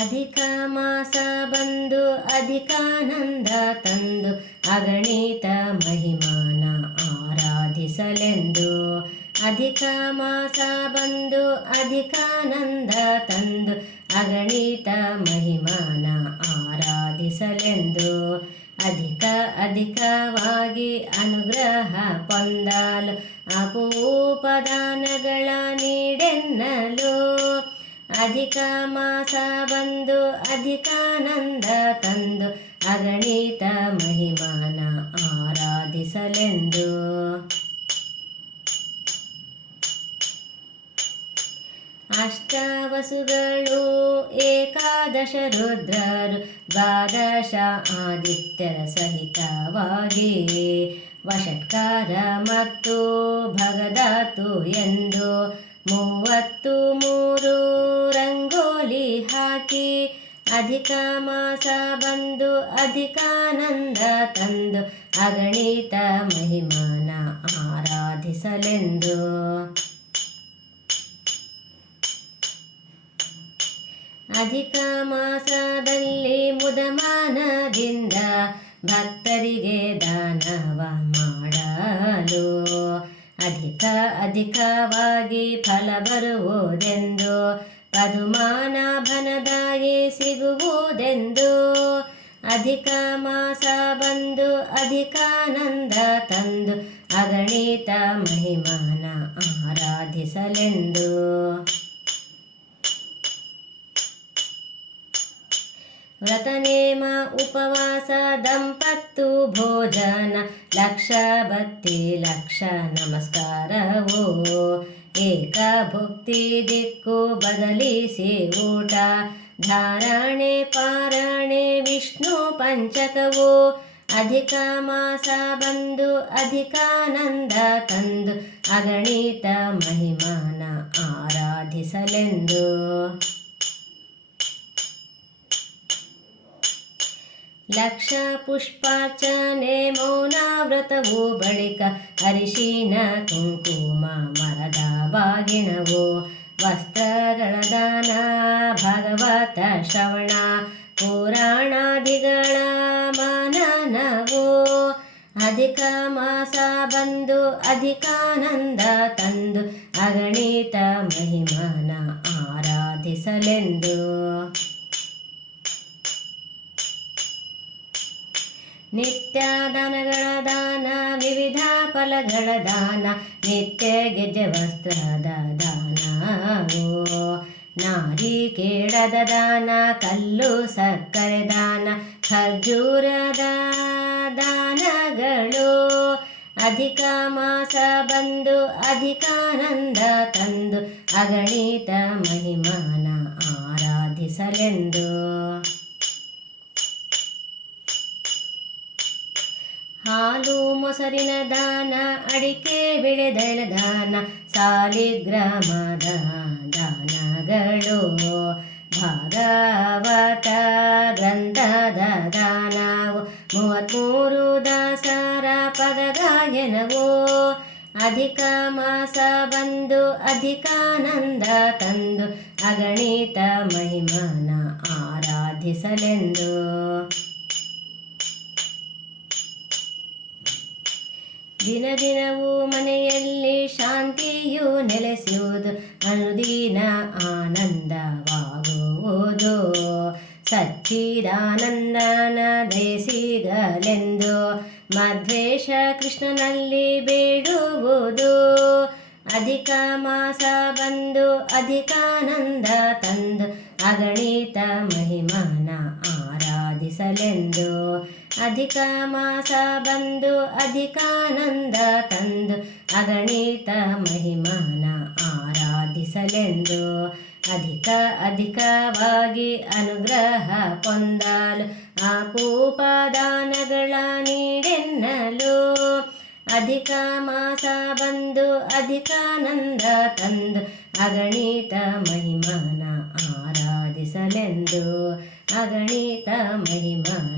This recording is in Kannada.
ಅಧಿಕ ಮಾಸ ಬಂದು ಅಧಿಕಾನಂದ ತಂದು ಅಗಣಿತ ಮಹಿಮಾನ ಆರಾಧಿಸಲೆಂದು. ಅಧಿಕ ಮಾಸ ಬಂದು ಅಧಿಕಾನಂದ ತಂದು ಅಗಣಿತ ಮಹಿಮಾನ ಆರಾಧಿಸಲೆಂದು. ಅಧಿಕವಾಗಿ ಅನುಗ್ರಹ ಪೊಂದಲು ಅಪೂಪದಾನಗಳ ನೀಡೆನ್ನಲು. ಅಧಿಕ ಮಾಸ ಬಂದು ಅಧಿಕಾನಂದ ತಂದು ಅಗಣಿತ ಮಹಿಮಾನ ಆರಾಧಿಸಲೆಂದು. ಅಷ್ಟವಸುಗಳು ಏಕಾದಶ ರುದ್ರರು ದ್ವಾದಶ ಆದಿತ್ಯರ ಸಹಿತವಾಗಿ ವಷಟ್ಕಾರ ಮತ್ತು ಭಗಧಾತು ಎಂದು 33 ರಂಗೋಲಿ ಹಾಕಿ ಅಧಿಕ ಮಾಸ ಬಂದು ಅಧಿಕಾನಂದ ತಂದು ಅಗಣಿತ ಮಹಿಮಾನ ಆರಾಧಿಸಲೆಂದು. ಅಧಿಕ ಮಾಸದಲ್ಲಿ ಮುದಮಾನದಿಂದ ಭಕ್ತರಿಗೆ ದಾನವ ಮಾಡಲು ಅಧಿಕವಾಗಿ ಫಲ ಬರುವುದೆಂದು ಪದುಮಾನಾಭನದಾಯಿ ಸಿಗುವುದೆಂದು. ಅಧಿಕ ಮಾಸ ಬಂದು ಅಧಿಕಾನಂದ ತಂದು ಅಗಣಿತ ಮಹಿಮಾನ ಆರಾಧಿಸಲೆಂದು. ವ್ರತನೇಮ ಉಪವಾಸ ದಂಪತ್ತು ಭೋಜನ ಲಕ್ಷ ಭಕ್ತಿ ಲಕ್ಷ ನಮಸ್ಕಾರವು ಏಕ ಭುಕ್ತಿ ದಿಕ್ಕು ಬದಲಿಸಿ ಊಟ ಧಾರಣೆ ಪಾರಣೆ ವಿಷ್ಣು ಪಂಚಕವು. ಅಧಿಕ ಮಾಸ ಬಂದು ಅಧಿಕಾನಂದ ತಂದು ಅಗಣಿತ ಮಹಿಮಾನ ಆರಾಧಿಸಲೆಂದು. ಲಕ್ಷ ಪುಷ್ಪಾರ್ಚನೆ ಮೌನಾವ್ರತವು ಬಳಿಕ ಅರಿಶಿನ ಕುಂಕುಮ ಮರದ ಬಾಗಿಣವು ವಸ್ತ್ರಗಳ ದಾನ ಭಾಗವತ ಶ್ರವಣ ಪುರಾಣಾದಿಗಳ ಮನನವು. ಅಧಿಕ ಮಾಸ ಬಂದು ಅಧಿಕಾನಂದ ತಂದು ಅಗಣಿತ ಮಹಿಮಾನ ಆರಾಧಿಸಲೆಂದು. ನಿತ್ಯ ದಾನಗಳ ದಾನ ವಿವಿಧ ಫಲಗಳ ದಾನ ನಿತ್ಯ ಗೆಜ್ಜೆ ವಸ್ತ್ರದ ದಾನವು ನಾರಿಕೇಳದ ದಾನ ಕಲ್ಲು ಸಕ್ಕರೆ ದಾನ ಖರ್ಜೂರದ ದಾನಗಳು. ಅಧಿಕ ಮಾಸ ಬಂದು ಅಧಿಕಾನಂದ ತಂದು ಅಗಣಿತ ಮಹಿಮಾನ ಆರಾಧಿಸಲೆಂದು. ಹಾಲು ಮೊಸರಿನ ದಾನ ಅಡಿಕೆ ಬೆಳೆದಳ ದಾನ ಸಾಲಿಗ್ರಾಮದ ದಾನಗಳು ಭಾಗವತ ಗ್ರಂಥದ ದಾನವು 33 ದಾಸರ ಪದಗಾಯನವು. ಅಧಿಕ ಮಾಸ ಬಂದು ಅಧಿಕಾನಂದ ತಂದು ಅಗಣಿತ ಮಹಿಮಾನ ಆರಾಧಿಸಲೆಂದು. ದಿನದಿನವೂ ಮನೆಯಲ್ಲಿ ಶಾಂತಿಯು ನೆಲೆಸುವುದು ಅನುದಿನ ಆನಂದವಾಗುವುದು ಸಚ್ಚಿದಾನಂದನ ದಯಸಿಗಲೆಂದು ಮಧ್ವೇಶ ಕೃಷ್ಣನಲ್ಲಿ ಬೇಡುವುದು. ಅಧಿಕ ಮಾಸ ಬಂದು ಅಧಿಕಾನಂದ ತಂದು ಅಗಣಿತ ಮಹಿಮಾನ ಆರಾಧಿಸಲೆಂದು. ಅಧಿಕ ಮಾಸ ಬಂದು ಅಧಿಕಾನಂದ ತಂದು ಅಗಣಿತ ಮಹಿಮಾನ ಆರಾಧಿಸಲೆಂದು. ಅಧಿಕವಾಗಿ ಅನುಗ್ರಹ ಪೊಂದಲು ಅಪೂಪದಾನಗಳ ನೀಡೆನ್ನಲು. ಅಧಿಕ ಮಾಸ ಬಂದು ಅಧಿಕಾನಂದ ತಂದು ಅಗಣಿತ ಮಹಿಮಾನ ಆರಾಧಿಸಲೆಂದು. ಅಗಣಿತ ಮಹಿಮಾನ